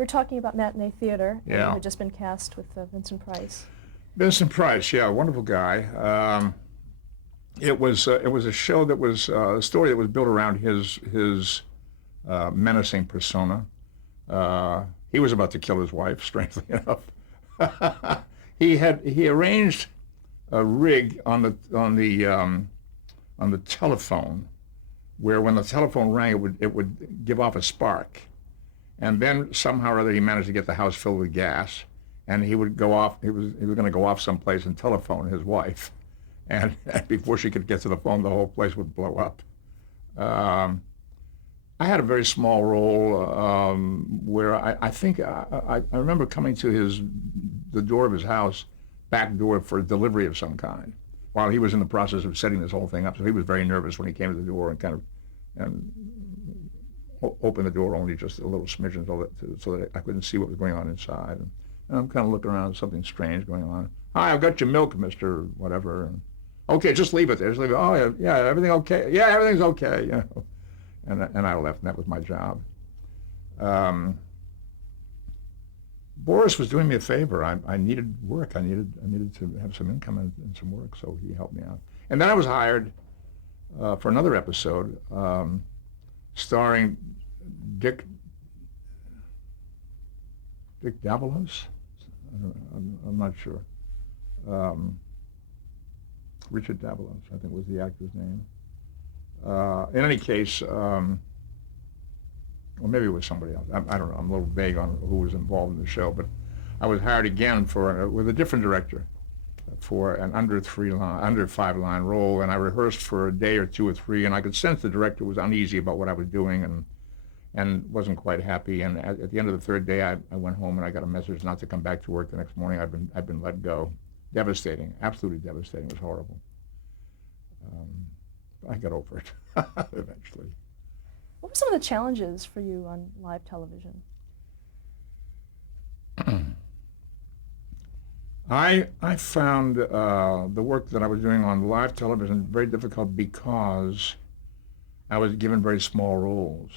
We're talking about matinee theater. Yeah. You had just been cast with Vincent Price. Vincent Price, yeah, wonderful guy. It was a show that was a story that was built around his menacing persona. He was about to kill his wife, strangely enough. He arranged a rig on the telephone, where when the telephone rang, it would give off a spark, and then somehow or other he managed to get the house filled with gas, and he would go off. He was going to go off someplace and telephone his wife, and before she could get to the phone, the whole place would blow up. I had a very small role where I think I remember coming to the door of his house, back door, for a delivery of some kind, while he was in the process of setting this whole thing up. So he was very nervous when he came to the door and opened the door only just a little smidgen so that I couldn't see what was going on inside. And I'm kind of looking around, something strange going on. Hi, I've got your milk, Mr. Whatever. And, okay, just leave it there. Just leave it. Oh, yeah, everything okay? Yeah, everything's okay. You know. And I left, and that was my job. Boris was doing me a favor. I needed work. I needed to have some income and some work, so he helped me out. And then I was hired for another episode, starring Dick Davalos. I'm not sure. Richard Davalos, I think, was the actor's name. In any case, or maybe it was somebody else. I don't know. I'm a little vague on who was involved in the show, but I was hired again with a different director for an under 5-line role, and I rehearsed for a day or two or three, and I could sense the director was uneasy about what I was doing and wasn't quite happy. And at the end of the third day, I went home and I got a message not to come back to work the next morning. I'd been let go. Devastating, absolutely devastating. It was horrible. I got over it eventually. What were some of the challenges for you on live television? I found the work that I was doing on live television very difficult because I was given very small roles.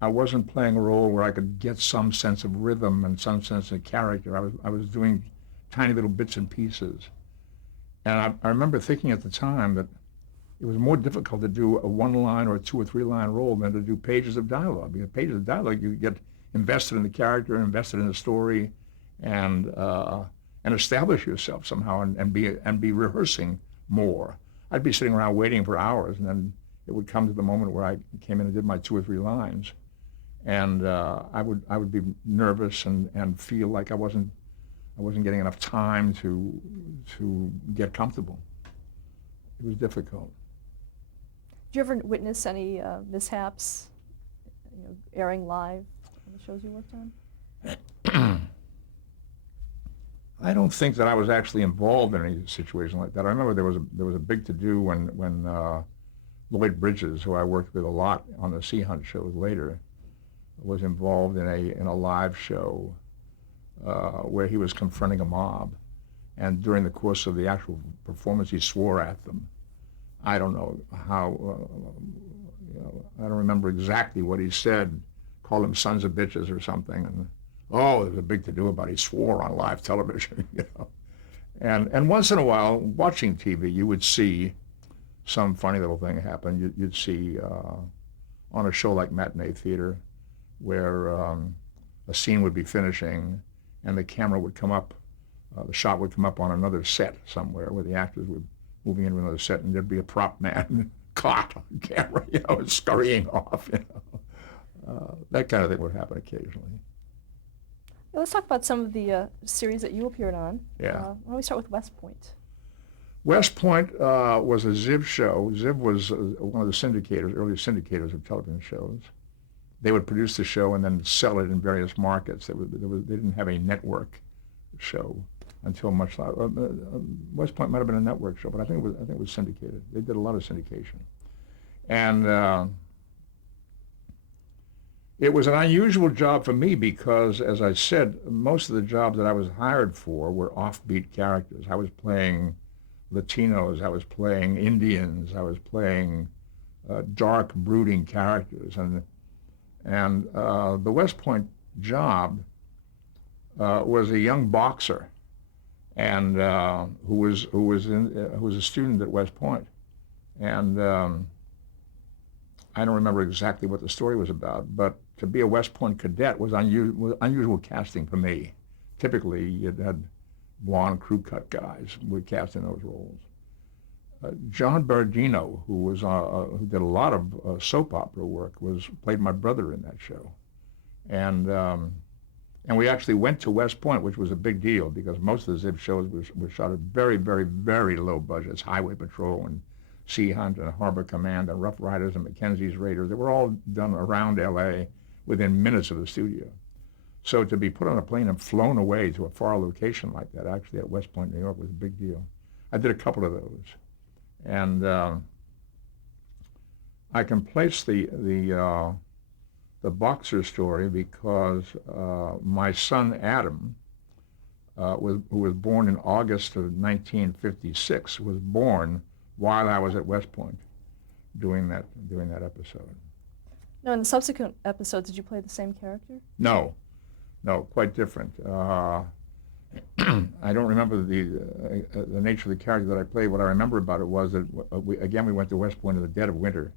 I wasn't playing a role where I could get some sense of rhythm and some sense of character. I was doing tiny little bits and pieces. And I remember thinking at the time that it was more difficult to do a 1-line or a 2 or 3-line role than to do pages of dialogue. Because pages of dialogue, you get invested in the character, invested in the story, and establish yourself somehow, and be rehearsing more. I'd be sitting around waiting for hours, and then it would come to the moment where I came in and did my 2 or 3 lines, and I would be nervous and feel like I wasn't getting enough time to get comfortable. It was difficult. Did you ever witness any mishaps, airing live on the shows you worked on? I don't think that I was actually involved in any situation like that. I remember there was a big to-do when Lloyd Bridges, who I worked with a lot on the Sea Hunt shows later, was involved in a live show where he was confronting a mob, and during the course of the actual performance, he swore at them. I don't know how. I don't remember exactly what he said. Called them sons of bitches or something, and there was a big to-do about it. He swore on live television, And once in a while, watching TV, you would see some funny little thing happen. You'd see on a show like Matinee Theater, where a scene would be finishing, and the camera would come up, the shot would come up on another set somewhere where the actors were moving into another set, and there'd be a prop man caught on camera, scurrying off, That kind of thing would happen occasionally. Let's talk about some of the series that you appeared on. Yeah. Why don't we start with West Point? West Point was a Ziv show. Ziv was one of the early syndicators of television shows. They would produce the show and then sell it in various markets. They didn't have a network show until much later. West Point might have been a network show, but I think it was syndicated. They did a lot of syndication, and it was an unusual job for me because, as I said, most of the jobs that I was hired for were offbeat characters. I was playing Latinos, I was playing Indians, I was playing dark, brooding characters, and the West Point job was a young boxer, and who was a student at West Point, and I don't remember exactly what the story was about, but to be a West Point cadet was unusual casting for me. Typically, you had blonde crew cut guys would cast in those roles. John Bardino, who did a lot of soap opera work, played my brother in that show, and we actually went to West Point, which was a big deal because most of the Zip shows were shot at very, very, very low budgets. Highway Patrol and Sea Hunt and Harbor Command and Rough Riders and Mackenzie's Raiders. They were all done around L.A. within minutes of the studio. So to be put on a plane and flown away to a far location like that, actually at West Point, New York, was a big deal. I did a couple of those. And I can place the boxer story because my son Adam, who was born in August of 1956, was born while I was at West Point doing that episode. No, in the subsequent episodes, did you play the same character? No, quite different. I don't remember the nature of the character that I played. What I remember about it was that we went to West Point in the dead of winter,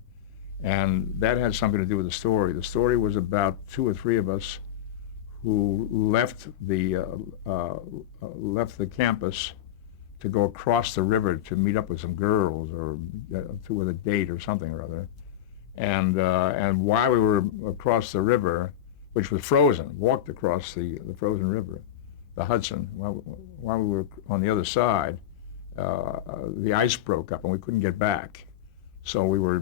and that had something to do with the story. The story was about two or three of us who left the campus to go across the river to meet up with some girls or with a date or something or other, and while we were across the river, which was frozen, walked across the frozen river, the Hudson, while we were on the other side, the ice broke up and we couldn't get back. So we were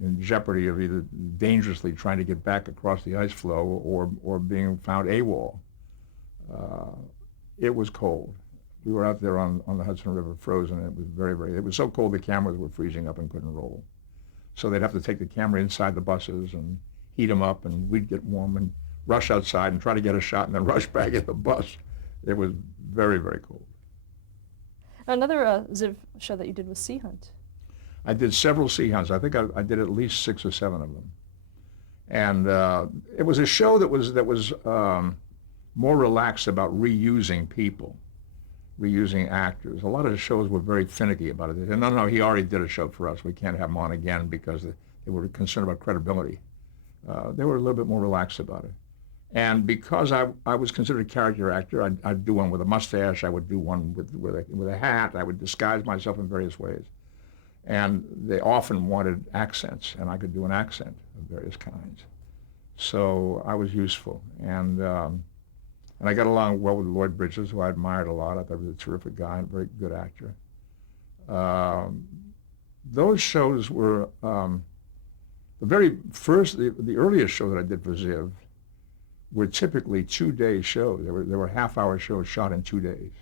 in jeopardy of either dangerously trying to get back across the ice floe or being found AWOL. It was cold. We were out there on the Hudson River frozen, and it was it was so cold the cameras were freezing up and couldn't roll. So they'd have to take the camera inside the buses and heat them up, and we'd get warm and rush outside and try to get a shot and then rush back in the bus. It was very, very cold. Another Ziv show that you did was Sea Hunt. I did several Sea Hunts. I think I did at least 6 or 7 of them. And it was a show that was more relaxed about reusing people, reusing actors. A lot of the shows were very finicky about it. They said, no, he already did a show for us. We can't have him on again because they were concerned about credibility. They were a little bit more relaxed about it. And because I was considered a character actor, I'd do one with a mustache, I would do one with a hat, I would disguise myself in various ways. And they often wanted accents, and I could do an accent of various kinds. So I was useful. And I got along well with Lloyd Bridges, who I admired a lot. I thought he was a terrific guy and a very good actor. Those shows were, the very first, the earliest show that I did for Ziv were typically 2-day shows. They were half-hour shows shot in 2 days.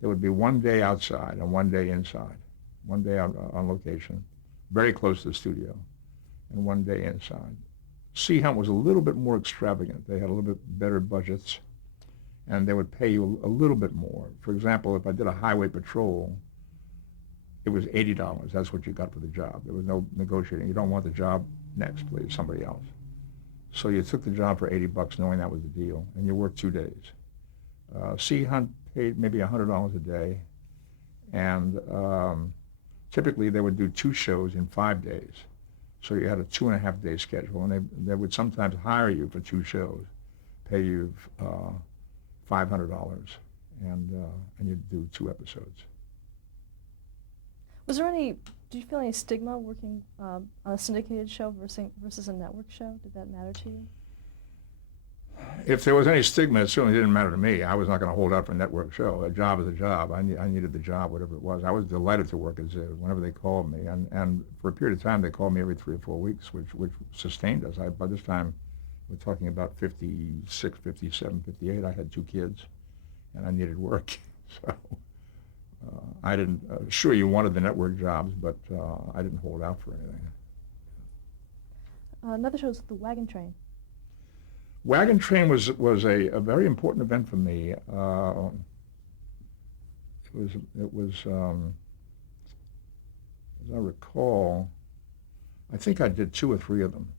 There would be 1 day outside and 1 day inside, 1 day out on location, very close to the studio, and 1 day inside. Sea Hunt was a little bit more extravagant. They had a little bit better budgets, and they would pay you a little bit more. For example, if I did a highway patrol, it was $80. That's what you got for the job. There was no negotiating. You don't want the job, next, please, somebody else. So you took the job for $80, knowing that was the deal, and you worked 2 days. Sea Hunt paid maybe $100 a day, and typically they would do 2 shows in 5 days. So you had a 2.5-day schedule, and they would sometimes hire you for 2 shows, pay you $500, and you'd do 2 episodes. Did you feel any stigma working on a syndicated show versus a network show? Did that matter to you? If there was any stigma, it certainly didn't matter to me. I was not going to hold out for a network show. A job is a job. I needed the job, whatever it was. I was delighted to work at Ziv whenever they called me. And for a period of time, they called me every 3 or 4 weeks, which sustained us. By this time, we're talking about 56, 57, 58. I had 2 kids, and I needed work. So I didn't, sure you wanted the network jobs, but I didn't hold out for anything. Another show was The Wagon Train. Wagon Train was a very important event for me. It was as I recall, I think I did 2 or 3 of them,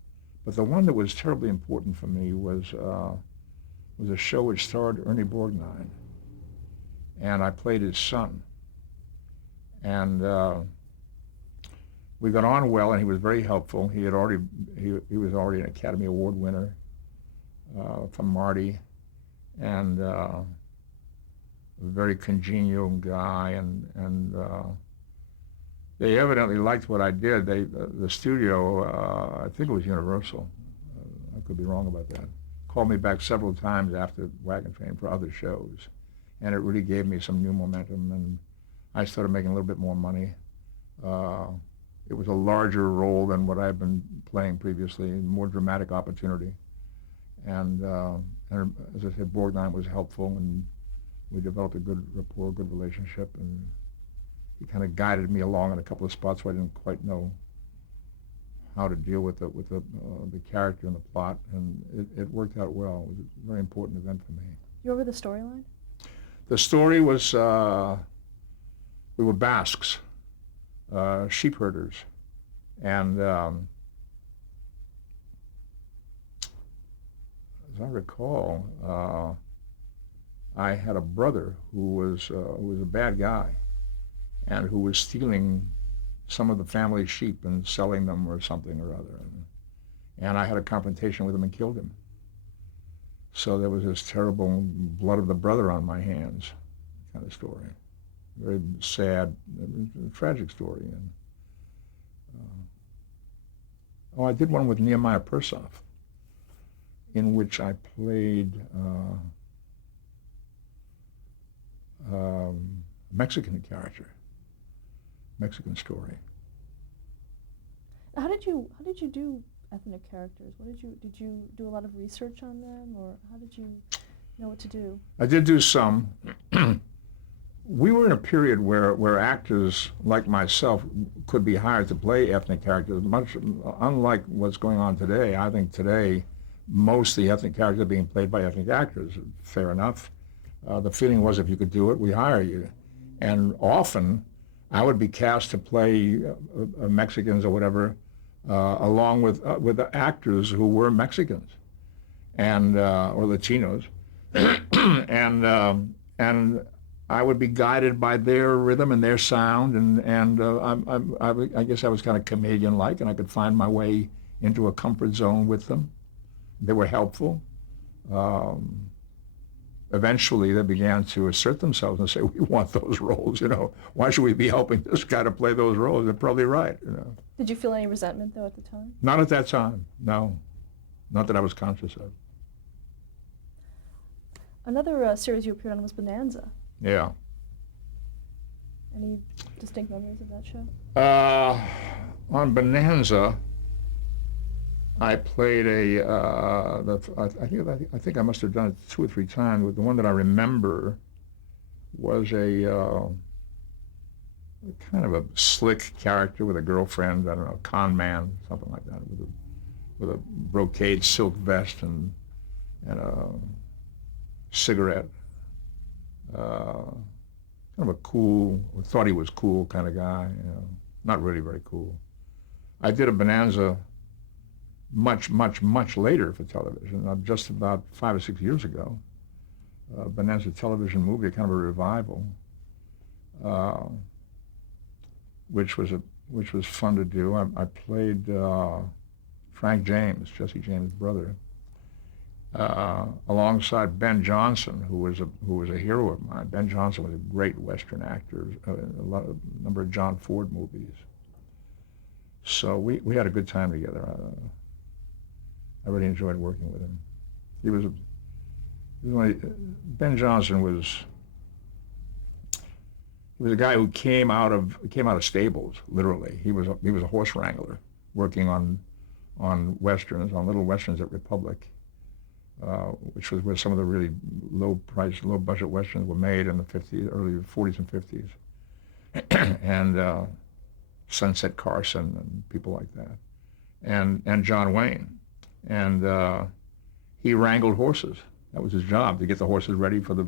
but the one that was terribly important for me was was a show which starred Ernie Borgnine, and I played his son. And we got on well, and he was very helpful. He was already an Academy Award winner from Marty, and a very congenial guy, and they evidently liked what I did. The studio, I think it was Universal, I could be wrong about that, called me back several times after Wagon Train for other shows, and it really gave me some new momentum, and I started making a little bit more money. It was a larger role than what I've been playing previously, more dramatic opportunity. And as I said, Borgnine was helpful, and we developed a good rapport, good relationship, and he kind of guided me along in a couple of spots where I didn't quite know how to deal with the character and the plot, and it worked out well. It was a very important event for me. You remember the storyline? The story was we were Basques, sheep herders, and as I recall, I had a brother who was a bad guy, and who was stealing some of the family sheep and selling them or something or other, and I had a confrontation with him and killed him. So there was this terrible blood of the brother on my hands kind of story. Very sad, tragic story. And I did one with Nehemiah Persoff, in which I played Mexican character, Mexican story. How did you do ethnic characters? Did you do a lot of research on them, or how did you know what to do? I did do some. We were in a period where actors like myself could be hired to play ethnic characters, much unlike what's going on today. I think today most of the ethnic characters are being played by ethnic actors. Fair enough. The feeling was if you could do it, we hire you. And often I would be cast to play Mexicans or whatever, along with the actors who were Mexicans and or Latinos, and I would be guided by their rhythm and their sound, and I guess I was kind of chameleon-like, and I could find my way into a comfort zone with them. They were helpful. Eventually, they began to assert themselves and say, "We want those roles. Why should we be helping this guy to play those roles?" They're probably right. Did you feel any resentment though at the time? Not at that time. No, not that I was conscious of. Another series you appeared on was Bonanza. Yeah. Any distinct memories of that show? On Bonanza, I played I think I must have done it 2 or 3 times. But the one that I remember was a kind of a slick character with a girlfriend. I don't know, con man, something like that, with a brocade silk vest and a cigarette. Kind of a cool, thought he was cool kind of guy. Not really very cool. I did a Bonanza much later for television, just about 5 or 6 years ago. Bonanza television movie, kind of a revival, which was fun to do. I played Frank James, Jesse James' brother, alongside Ben Johnson, who was a hero of mine. Ben Johnson was a great Western actor, a number of John Ford movies. So we had a good time together. I really enjoyed working with him. Ben Johnson was a guy who came out of stables, literally. He was a horse wrangler working on westerns, on little westerns at Republic, which was where some of the really low budget westerns were made in the early 40s and 50s, and Sunset Carson and people like that, and John Wayne. And he wrangled horses. That was his job, to get the horses ready for the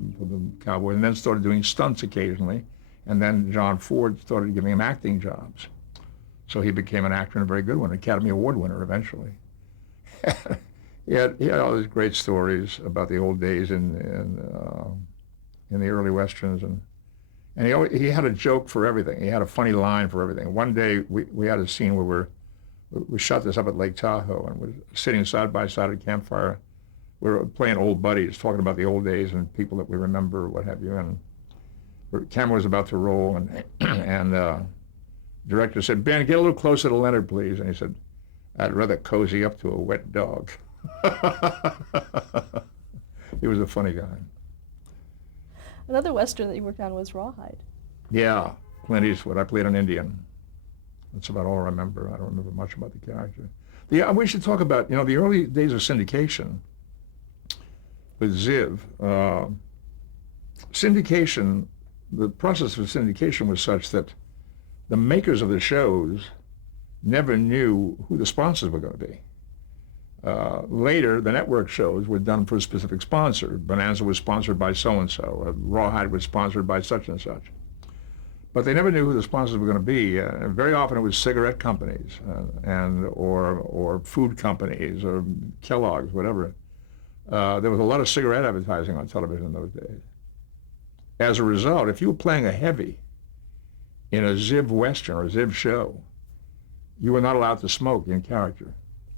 cowboy, and then started doing stunts occasionally. And then John Ford started giving him acting jobs. So he became an actor, and a very good one, Academy Award winner eventually. He had all these great stories about the old days in the early westerns, and he had a joke for everything. He had a funny line for everything. One day we had a scene where we shot this up at Lake Tahoe, and we're sitting side by side at a campfire. We were playing old buddies, talking about the old days and people that we remember, what have you. And the camera was about to roll, and director said, "Ben, get a little closer to Leonard, please." And he said, "I'd rather cozy up to a wet dog." He was a funny guy. Another Western that you worked on was Rawhide. Yeah, Clint Eastwood. I played an Indian. That's about all I remember. I don't remember much about the character. We should talk about, the early days of syndication with Ziv. Syndication, the process of syndication was such that the makers of the shows never knew who the sponsors were going to be. Later, the network shows were done for a specific sponsor. Bonanza was sponsored by so-and-so. Rawhide was sponsored by such and such. But they never knew who the sponsors were going to be. Very often it was cigarette companies or food companies or Kellogg's, whatever. There was a lot of cigarette advertising on television in those days. As a result, if you were playing a heavy in a Ziv Western or a Ziv show, you were not allowed to smoke in character.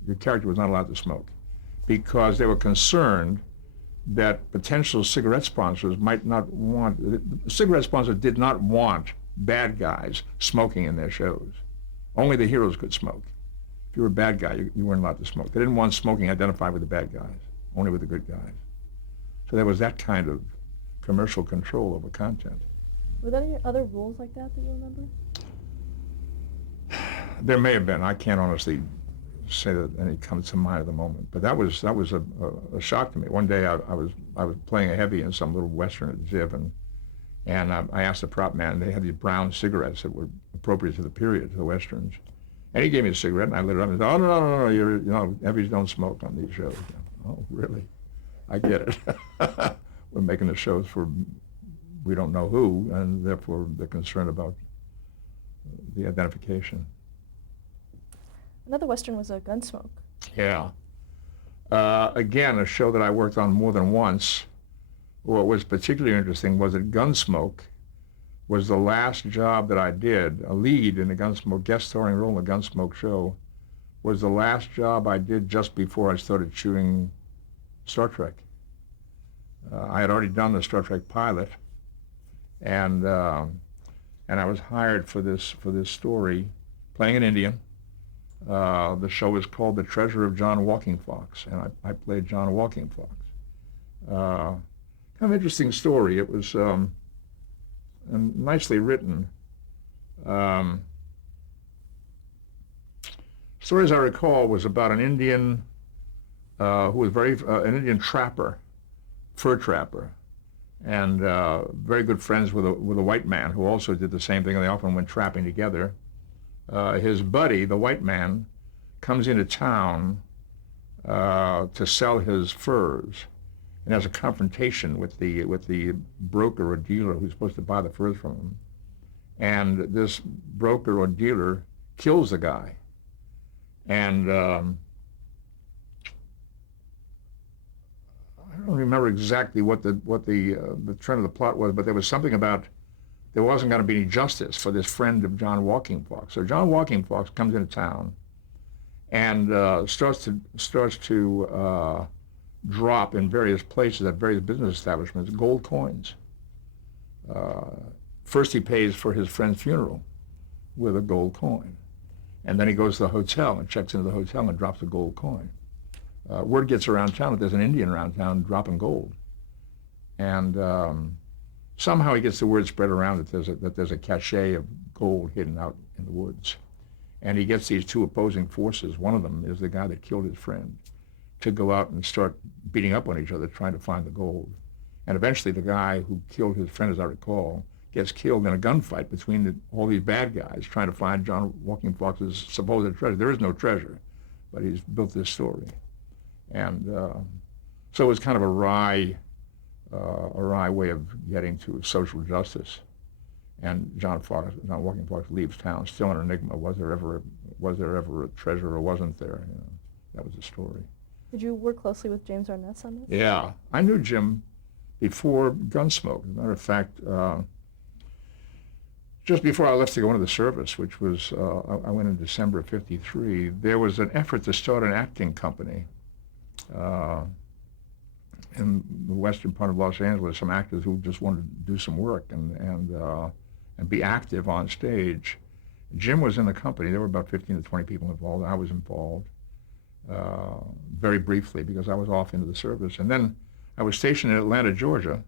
Your character was not allowed to smoke because they were concerned that potential cigarette sponsors might not want, the cigarette sponsors did not want bad guys smoking in their shows. Only the heroes could smoke. If you were a bad guy, you weren't allowed to smoke. They didn't want smoking identified with the bad guys, only with the good guys. So there was that kind of commercial control over content. Were there any other rules like that you remember? There may have been. I can't honestly say that any comes to mind at the moment. But that was a shock to me. One day I was playing a heavy in some little Western at Ziv, and I asked the prop man, they had these brown cigarettes that were appropriate to the period, to the Westerns. And he gave me a cigarette, and I lit it up and said, "Oh, no, heavies don't smoke on these shows." Oh, really? I get it. We're making the shows for we don't know who, and therefore they're concerned about the identification. Another Western was a Gunsmoke. Yeah. Again, a show that I worked on more than once. What was particularly interesting was that Gunsmoke was the last job that I did, a lead in the Gunsmoke, guest starring role in the Gunsmoke show, was the last job I did just before I started shooting Star Trek. I had already done the Star Trek pilot, and I was hired for this story, playing an Indian. The show is called The Treasure of John Walking Fox, and I played John Walking Fox. Kind of interesting story. It was nicely written. Story, as I recall, was about an Indian who was an Indian trapper, fur trapper, and very good friends with a white man who also did the same thing, and they often went trapping together. His buddy, the white man, comes into town to sell his furs, and has a confrontation with the broker or dealer who's supposed to buy the furs from him. And this broker or dealer kills the guy. And I don't remember exactly what the trend of the plot was, but there was something about there wasn't going to be any justice for this friend of John Walking Fox. So John Walking Fox comes into town and starts to drop in various places at various business establishments gold coins. First he pays for his friend's funeral with a gold coin. And then he goes to the hotel and checks into the hotel and drops a gold coin. Word gets around town that there's an Indian around town dropping gold. And somehow he gets the word spread around that there's a cache of gold hidden out in the woods. And he gets these two opposing forces. One of them is the guy that killed his friend, to go out and start beating up on each other, trying to find the gold. And eventually the guy who killed his friend, as I recall, gets killed in a gunfight between all these bad guys trying to find John Walking Fox's supposed treasure. There is no treasure, but he's built this story. And so it was kind of a wry way of getting to social justice. And John Walking Fox leaves town, still an enigma. Was there ever a treasure, or wasn't there? That was the story. Did you work closely with James Arness on this? Yeah, I knew Jim before Gunsmoke. As a matter of fact, just before I left to go into the service, which was, I went in December of '53, there was an effort to start an acting company in the western part of Los Angeles, some actors who just wanted to do some work and be active on stage. Jim was in the company. There were about 15 to 20 people involved. I was involved very briefly because I was off into the service. And then I was stationed in Atlanta, Georgia,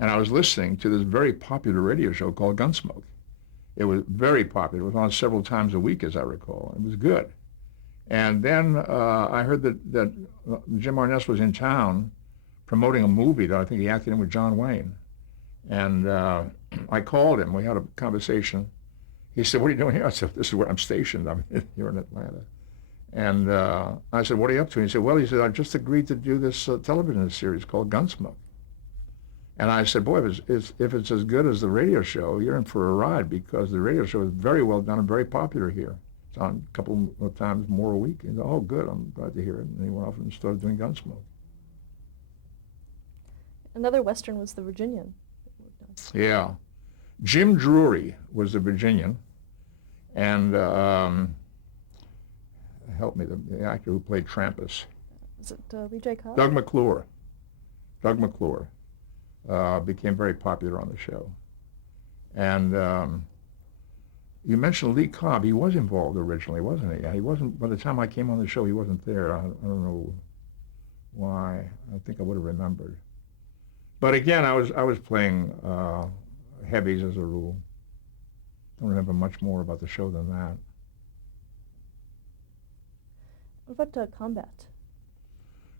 and I was listening to this very popular radio show called Gunsmoke. It was very popular. It was on several times a week, as I recall. It was good. And then I heard that Jim Arness was in town promoting a movie that I think he acted in with John Wayne. And I called him. We had a conversation. He said, "What are you doing here?" I said, "This is where I'm stationed. I'm here in Atlanta." And I said, "What are you up to?" And he said, "Well," he said, "I just agreed to do this television series called Gunsmoke." And I said, "Boy, if it's as good as the radio show, you're in for a ride, because the radio show is very well done and very popular here. It's on a couple of times more a week." And he said, "Oh, good, I'm glad to hear it." And he went off and started doing Gunsmoke. Another Western was The Virginian. Yeah. Jim Drury was the Virginian, and help me, the actor who played Trampus. Was it Lee J. Cobb? Doug McClure. Doug McClure became very popular on the show. And you mentioned Lee Cobb. He was involved originally, wasn't he? He wasn't, by the time I came on the show, he wasn't there. I don't know why. I think I would have remembered. But again, I was playing heavies as a rule. Don't remember much more about the show than that. What about Combat?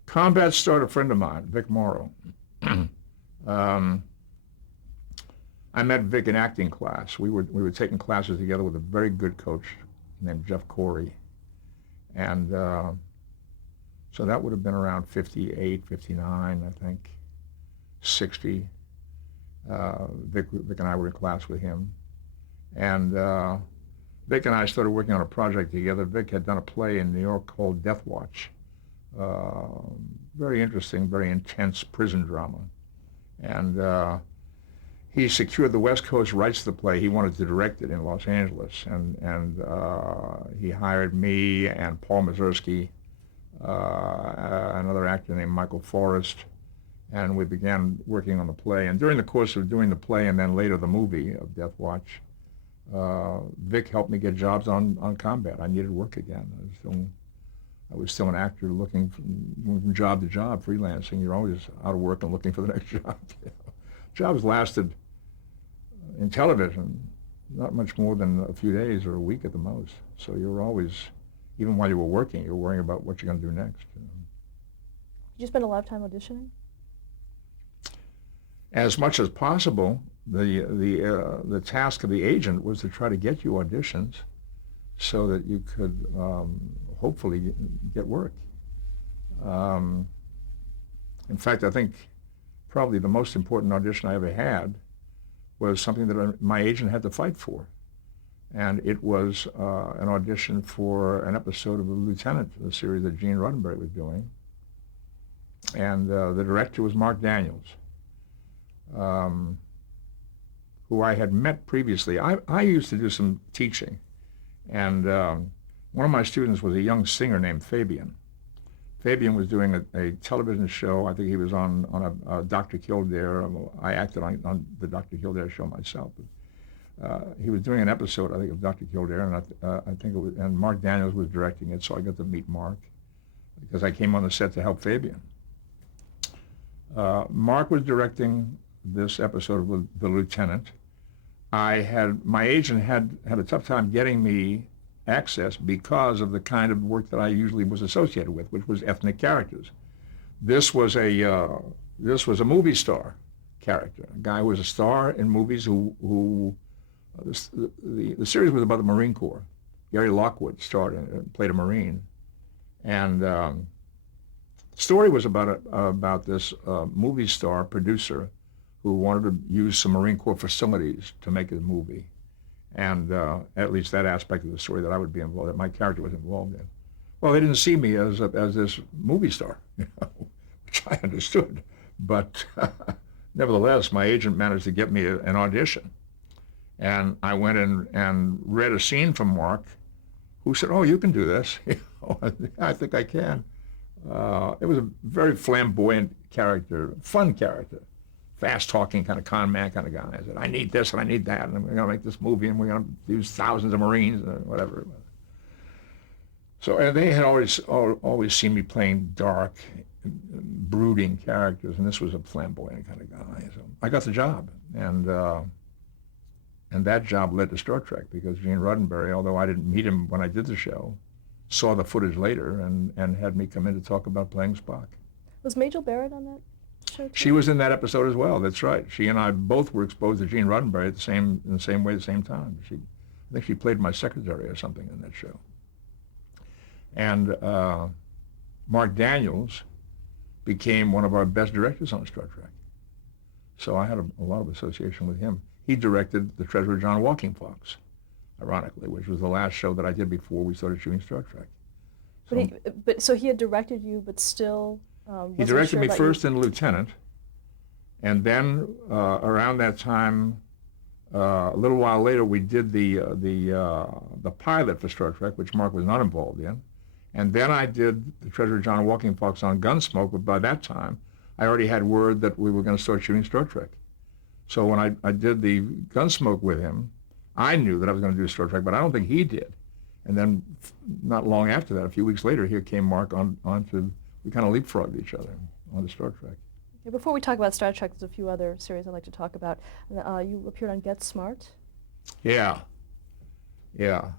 Combat starred a friend of mine, Vic Morrow. I met Vic in acting class. We were taking classes together with a very good coach named Jeff Corey. And so that would have been around 58, 59, I think, 60. Vic and I were in class with him. And Vic and I started working on a project together. Vic had done a play in New York called Death Watch. Very interesting, very intense prison drama. And he secured the West Coast rights to the play. He wanted to direct it in Los Angeles. And he hired me and Paul Mazursky, another actor named Michael Forrest, and we began working on the play. And during the course of doing the play and then later the movie of Death Watch, Vic helped me get jobs on Combat. I needed work again. I was still an actor looking from job to job, freelancing. You're always out of work and looking for the next job. Jobs lasted in television not much more than a few days or a week at the most. So you were always, even while you were working, you were worrying about what you're going to do next. Did you spend a lot of time auditioning? As much as possible. The task of the agent was to try to get you auditions so that you could hopefully get work. In fact, I think probably the most important audition I ever had was something that my agent had to fight for. And it was an audition for an episode of The Lieutenant, the series that Gene Roddenberry was doing. And the director was Mark Daniels, who I had met previously. I used to do some teaching, and one of my students was a young singer named Fabian. Fabian was doing a television show. I think he was on a Dr. Kildare. I acted on the Dr. Kildare show myself. But, he was doing an episode, I think, of Dr. Kildare, and I think it was, and Mark Daniels was directing it, so I got to meet Mark because I came on the set to help Fabian. Mark was directing this episode of The Lieutenant. My agent had a tough time getting me access because of the kind of work that I usually was associated with, which was ethnic characters. This was a movie star character, a guy who was a star in movies who the series was about the Marine Corps. Gary Lockwood starred and played a Marine, and the story was about this movie star producer who wanted to use some Marine Corps facilities to make a movie. And at least that aspect of the story that I would be involved in, my character was involved in. Well, they didn't see me as this movie star, which I understood. But nevertheless, my agent managed to get me an audition. And I went in and read a scene from Mark, who said, "Oh, you can do this." I think I can. It was a very flamboyant character, fun character, fast-talking kind of con man kind of guy. I said, "I need this and I need that, and we're going to make this movie, and we're going to use thousands of Marines, and whatever it was." So and they had always seen me playing dark, brooding characters, and this was a flamboyant kind of guy. So I got the job, and that job led to Star Trek because Gene Roddenberry, although I didn't meet him when I did the show, saw the footage later and had me come in to talk about playing Spock. Was Majel Barrett on that show too? She was in that episode as well. That's right. She and I both were exposed to Gene Roddenberry in the same way, at the same time. I think she played my secretary or something in that show. And Mark Daniels became one of our best directors on Star Trek. So I had a lot of association with him. He directed The Treasure of John Walking Fox, ironically, which was the last show that I did before we started shooting Star Trek. So, so he had directed you, but still he directed me first in Lieutenant, and then around that time, a little while later, we did the pilot for Star Trek, which Mark was not involved in, and then I did The Treasure of John Walking Fox on Gunsmoke. But by that time, I already had word that we were going to start shooting Star Trek. So when I did the Gunsmoke with him, I knew that I was going to do Star Trek, but I don't think he did. And then not long after that, a few weeks later, here came Mark onto, we kind of leapfrogged each other onto Star Trek. Okay, before we talk about Star Trek, there's a few other series I'd like to talk about. You appeared on Get Smart. Yeah. Yeah.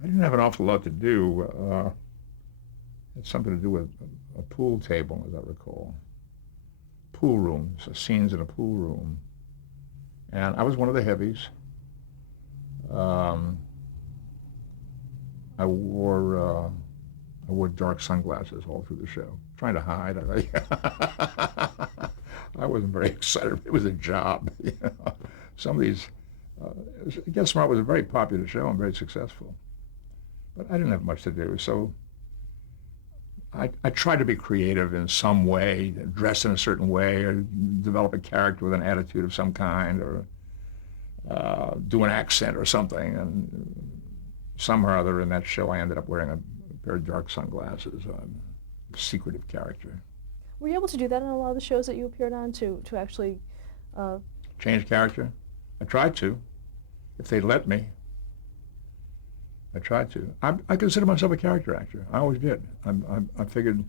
I didn't have an awful lot to do. It had something to do with a pool table, as I recall. Pool rooms, scenes in a pool room. And I was one of the heavies. I wore dark sunglasses all through the show, trying to hide. I wasn't very excited. It was a job. Some of these, Get Smart was a very popular show and very successful. But I didn't have much to do, so I tried to be creative in some way, dress in a certain way, or develop a character with an attitude of some kind, or do an accent or something. And somehow or other in that show, I ended up wearing a pair of dark sunglasses, a secretive character. Were you able to do that in a lot of the shows that you appeared on, to actually... Change character? I tried to, if they'd let me. I tried to. I consider myself a character actor. I always did. I figured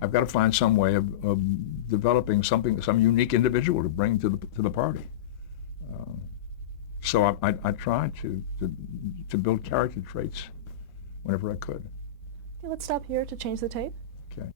I've got to find some way of developing some unique individual to bring to the party. So I tried to build character traits whenever I could. Okay, let's stop here to change the tape. Okay.